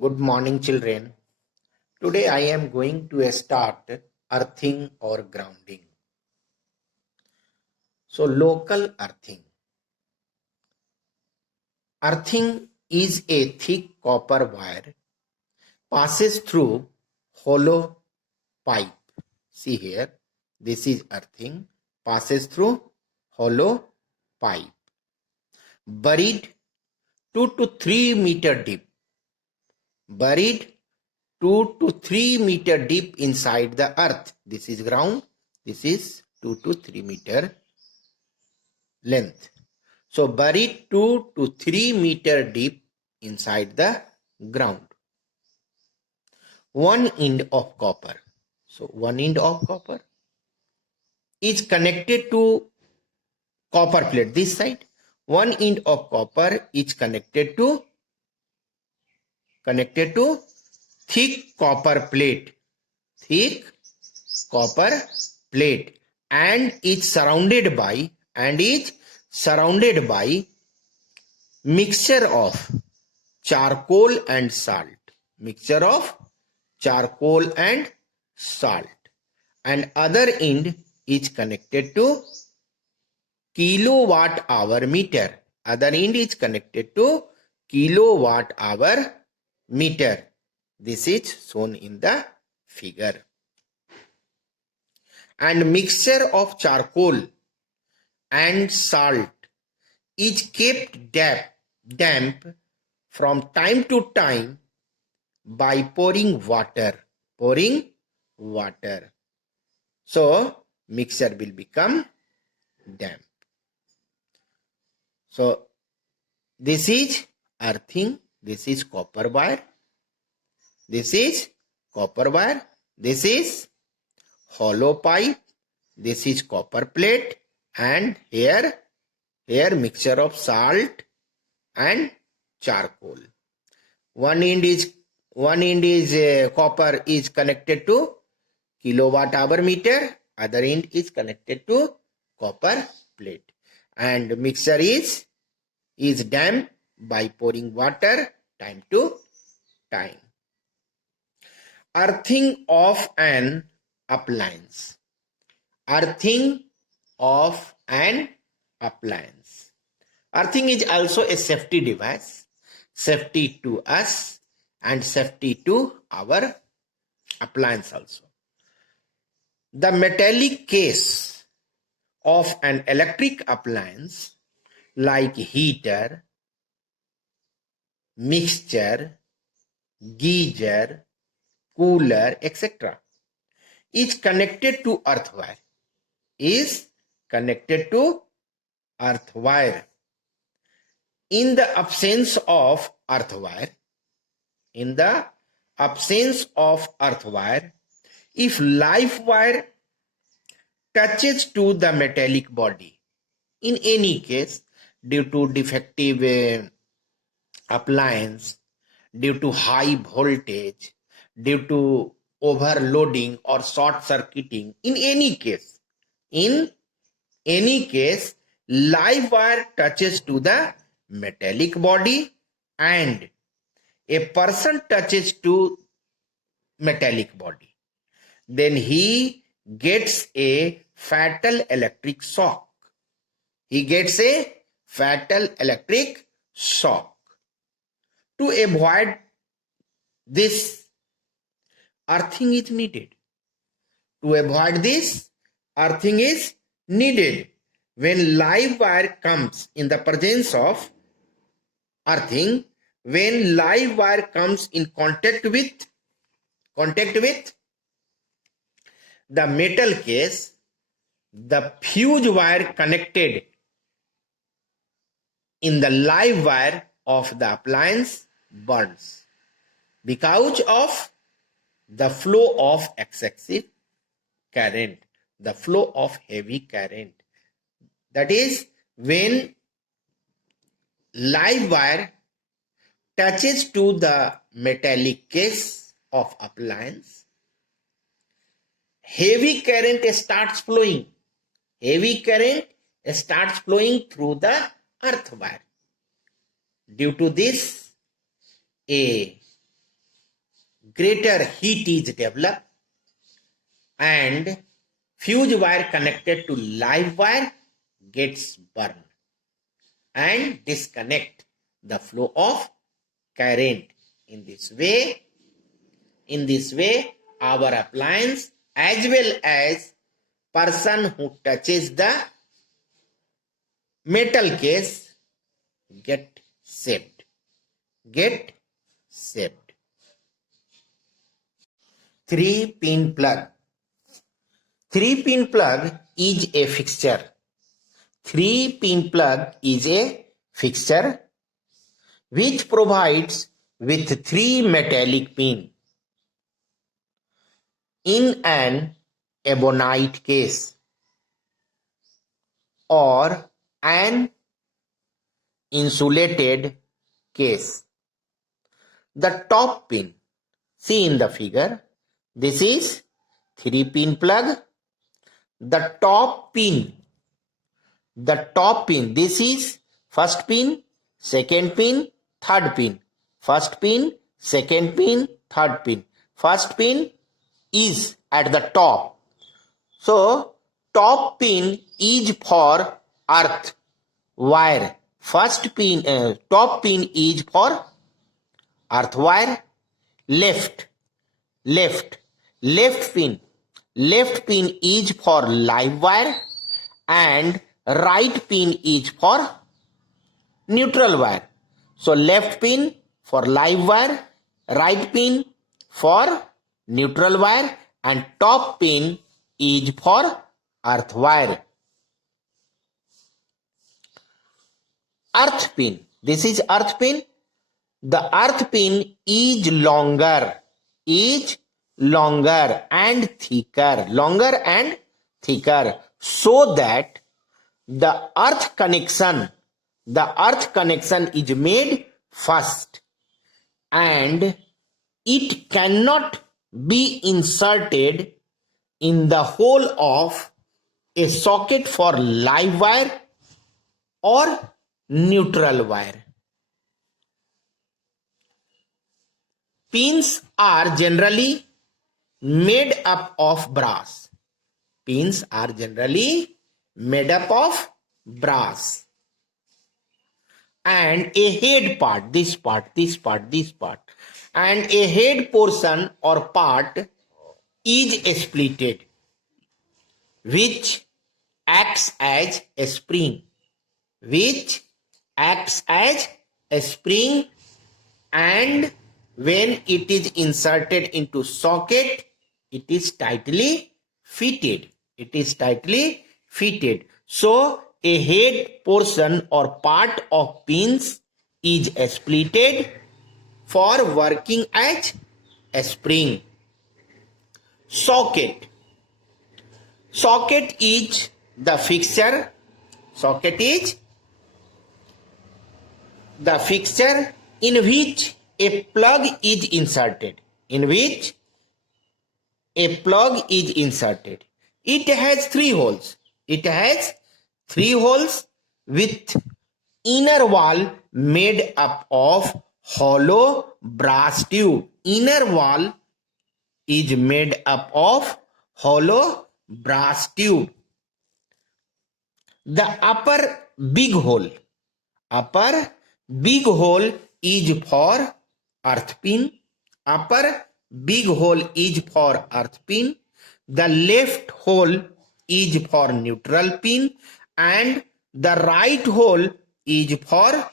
Good morning, children. Today I am going to start earthing or grounding. So, local earthing. Earthing is a thick copper wire passes through hollow pipe. See here, this is earthing, passes through hollow pipe. Buried 2 to 3 meter deep. Buried 2 to 3 meter deep inside the earth. This is ground. This is 2 to 3 meter length. So buried 2 to 3 meter deep inside the ground. One end of copper. So one end of copper is connected to copper plate. This side. One end of copper is connected to thick copper plate. Thick copper plate and is surrounded by mixture of charcoal and salt. Mixture of charcoal and salt. And other end is connected to kilowatt hour meter. Other end is connected to kilowatt hour meter. This is shown in the figure. And mixture of charcoal and salt is kept damp from time to time by pouring water. So mixture will become damp. So this is earthing. This is copper wire. This is copper wire. This is hollow pipe. This is copper plate. And here mixture of salt and charcoal. One end is copper is connected to kilowatt hour meter. Other end is connected to copper plate. And mixture is damp by pouring water time to time. Earthing of an appliance. Earthing of an appliance. Earthing is also a safety device. Safety to us and safety to our appliance also. The metallic case of an electric appliance like heater, mixer, geyser, cooler, etc. is connected to earth wire. In the absence of earth wire, if live wire touches to the metallic body, in any case, due to defective appliance, due to high voltage, due to overloading or short circuiting, in any case, live wire touches to the metallic body and a person touches to metallic body, then he gets a fatal electric shock. To avoid this, earthing is needed. When live wire comes in the presence of earthing, when live wire comes in contact with the metal case, the fuse wire connected in the live wire of the appliance burns because of the flow of excessive current, the flow of heavy current. That is, when live wire touches to the metallic case of appliance, heavy current starts flowing through the earth wire. Due to this, a greater heat is developed, and fuse wire connected to live wire gets burned and disconnect the flow of current. In this way, our appliance as well as person who touches the metal case get saved. 3-pin plug. 3-pin plug is a fixture. 3-pin plug is a fixture which provides with 3 metallic pins in an ebonite case or an insulated case. The top pin, see in the figure, this is 3-pin plug. The top pin, this is first pin, second pin, third pin. First pin, second pin, third pin. First pin is at the top. So, top pin is for earth wire. First pin, top pin is for earth wire. Left pin is for live wire, and right pin is for neutral wire. So left pin for live wire, right pin for neutral wire, and top pin is for earth wire. Earth pin, this is earth pin. The earth pin is longer and thicker, so that the earth connection is made first, and it cannot be inserted in the hole of a socket for live wire or neutral wire. Pins are generally made up of brass. And a head part, this part, and a head portion or part is splitted, which acts as a spring, and when it is inserted into socket, it is tightly fitted. So a head portion or part of pins is splitted for working as a spring. Socket is the fixture. In which a plug is inserted. It has 3 holes. With inner wall made up of hollow brass tube. The upper big hole is for earth pin. The left hole is for neutral pin, and the right hole is for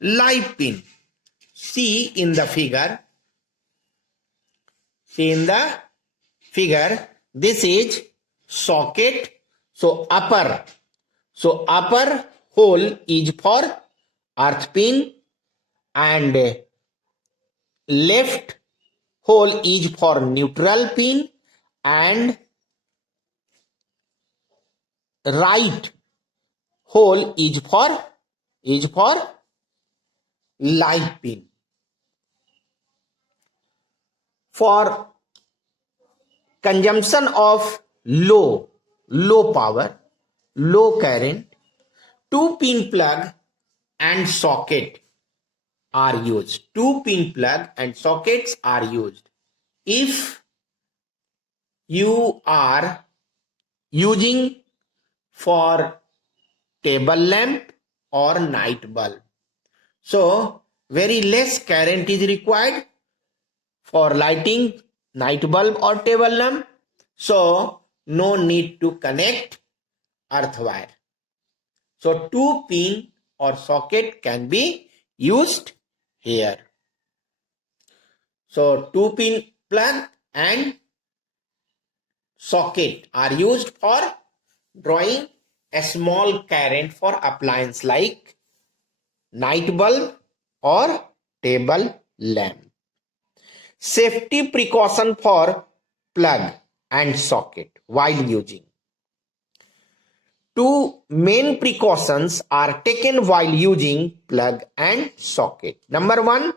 live pin. See in the figure. This is socket. So upper hole is for earth pin, and left hole is for neutral pin, and right hole is for live pin. For consumption of low power, low current, 2-pin plug and socket are used. 2-pin plug and sockets are used. If you are using for table lamp or night bulb, so very less current is required for lighting night bulb or table lamp. So no need to connect earth wire. So 2-pin or socket can be used here. So 2-pin plug and socket are used for drawing a small current for appliance like night bulb or table lamp. Safety precaution for plug and socket while using. Two main precautions are taken while using plug and socket. Number one,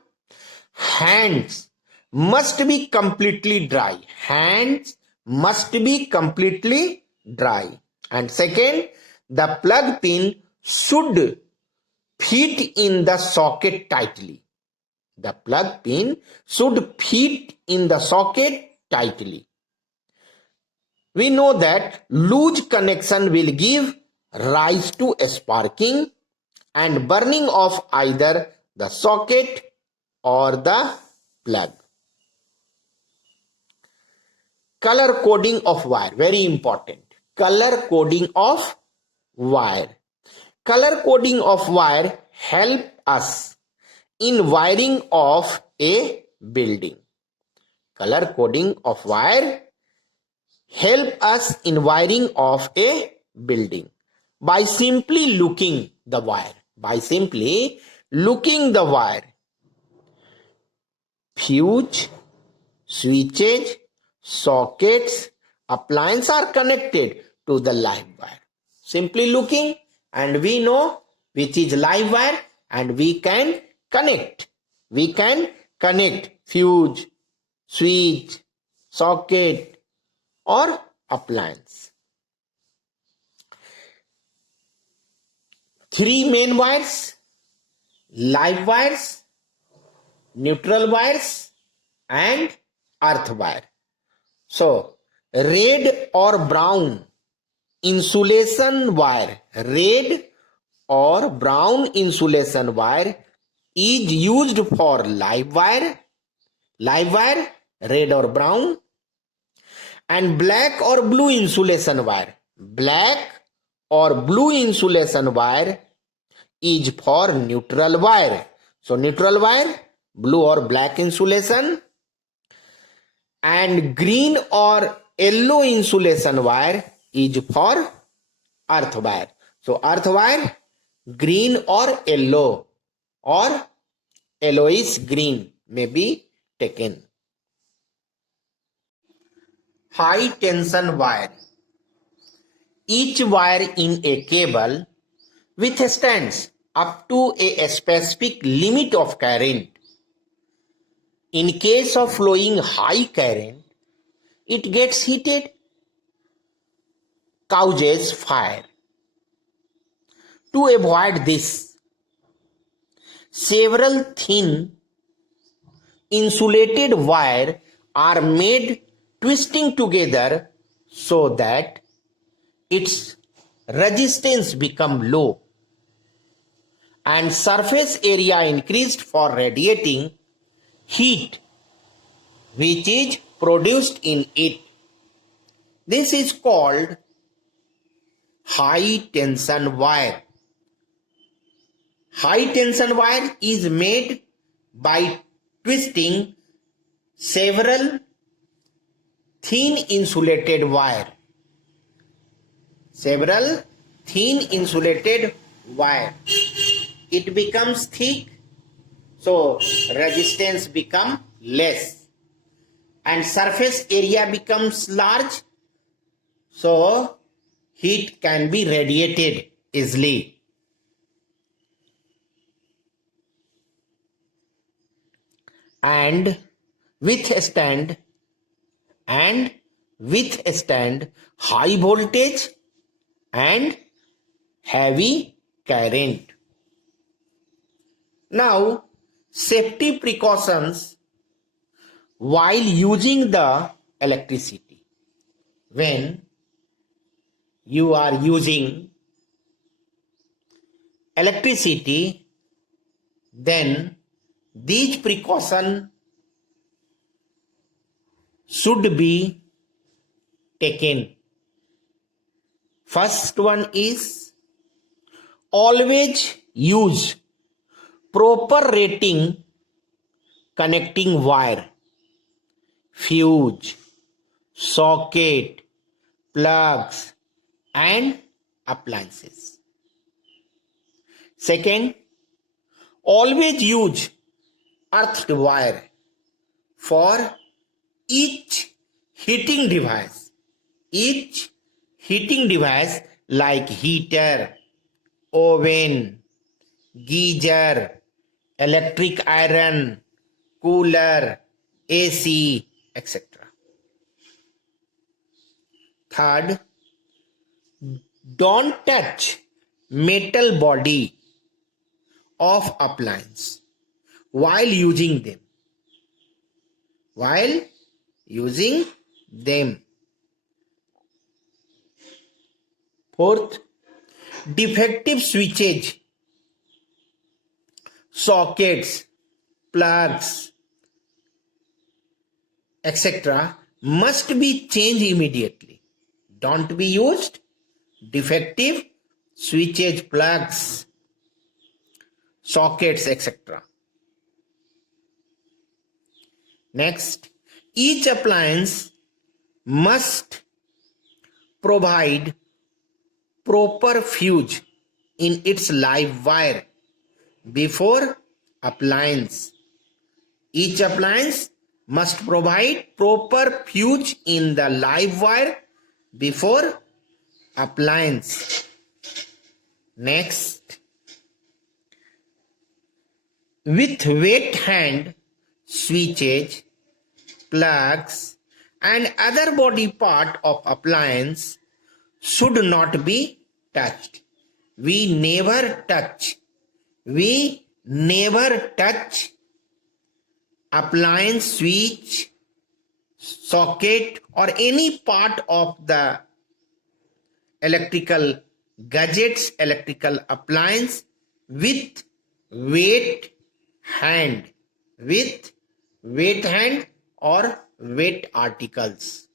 hands must be completely dry. Hands must be completely dry. And second, the plug pin should fit in the socket tightly. The plug pin should fit in the socket tightly. We know that loose connection will give rise to sparking and burning of either the socket or the plug. Color coding of wire, very important. Color coding of wire. Color coding of wire help us in wiring of a building. Color coding of wire help us in wiring of a building by simply looking the wire. By simply looking the wire. Fuse, switches, sockets, appliances are connected to the live wire. Simply looking and we know which is live wire and we can connect. We can connect fuse, switch, socket or appliance. 3 main wires, live wires, neutral wires and earth wire. So red or brown insulation wire, red or brown insulation wire is used for live wire, red or brown, and black or blue insulation wire. Black or blue insulation wire is for neutral wire. So neutral wire, blue or black insulation, and green or yellow insulation wire is for earth wire. So earth wire, green or yellowish green may be taken. High tension wire. Each wire in a cable withstands up to a specific limit of current. In case of flowing high current, it gets heated, causes fire. To avoid this, several thin insulated wire are made twisting together so that its resistance become low and surface area increased for radiating heat which is produced in it. This is called high tension wire. High tension wire is made by twisting several thin insulated wire. Several thin insulated wire. It becomes thick, so resistance becomes less and surface area becomes large, so heat can be radiated easily. And withstand high voltage and heavy current. Now safety precautions while using the electricity. When you are using electricity, then these precautions should be taken. First one is always use proper rating connecting wire, fuse, socket, plugs, and appliances. Second, always use earthed wire for each heating device. Each heating device like heater, oven, geyser, electric iron, cooler, AC, etc. Third, don't touch metal body of appliance while using them. While using them. Fourth, defective switches, sockets, plugs, etc. must be changed immediately. Don't be used defective switches, plugs, sockets, etc. Next, each appliance must provide proper fuse in its live wire before appliance. Each appliance must provide proper fuse in the live wire before appliance. Next, with wet hand, switches, plugs, and other body part of appliance should not be touched. We never touch appliance, switch, socket, or any part of the electrical gadgets, electrical appliance with wet hand or wet articles.